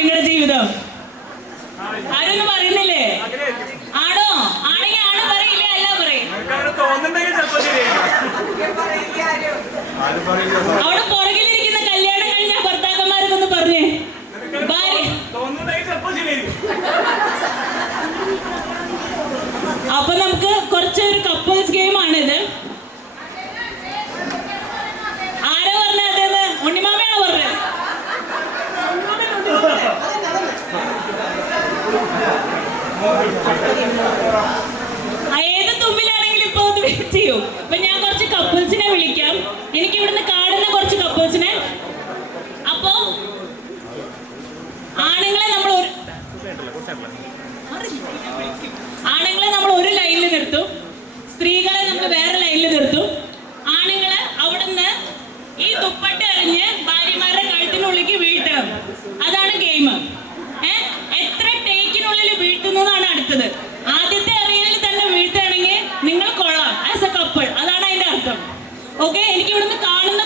നിങ്ങളുടെ ജീവിതം? ആരൊന്നും പറയുന്നില്ലേ? ആണോ? ആണെങ്കിൽ ആണ് പറയില്ലേ? അല്ല പറയും. അവിടെ പുറകിലിരിക്കുന്ന കല്യാണം കഴിഞ്ഞ ഭർത്താക്കന്മാരൊക്കെ ഒന്ന് പറഞ്ഞേ. അപ്പൊ നമുക്ക് കുറച്ചൊരു കപ്പിൾസ് ഗെയിം ആണിത്. ആരാ പറഞ്ഞ അതേന്ന്? ഉണ്ണിമാമയാണോ പറഞ്ഞത്? ഏത് തുമ്പിലാണെങ്കിലും ഇപ്പൊ ഒന്ന് വെയിറ്റ് ചെയ്യൂ. അപ്പൊ ഞാൻ കുറച്ച് കപ്പിൾസിനെ വിളിക്കാം. എനിക്ക് ഇവിടുന്ന് കാണുന്ന കുറച്ച് കപ്പിൾസിനെ. അപ്പോ ആണുങ്ങളെ നമ്മൾ ഒരു ലൈനിൽ നിർത്തും, സ്ത്രീകളെ നമ്മൾ വേറെ ലൈനിൽ നിർത്തും. ആണുങ്ങള് അവിടുന്ന് ഈ ദുപ്പട്ട എറിഞ്ഞ് ഭാര്യമാരുടെ കഴുത്തിനുള്ളിലേക്ക് വീഴ്ത്തണം. അതാണ് ഗെയിം. എത്ര ടേക്കിനുള്ളിൽ വീഴ്ത്തുന്നതാണ് അടുത്തത്. ആദ്യത്തെ എറിയലിൽ തന്നെ വീഴ്ത്തുകയാണെങ്കിൽ നിങ്ങൾ കൊള്ളാം ആസ് എ കപ്പിൾ. അതാണ് അതിന്റെ അർത്ഥം. ഓക്കെ, എനിക്ക് ഇവിടുന്ന് കാണുന്ന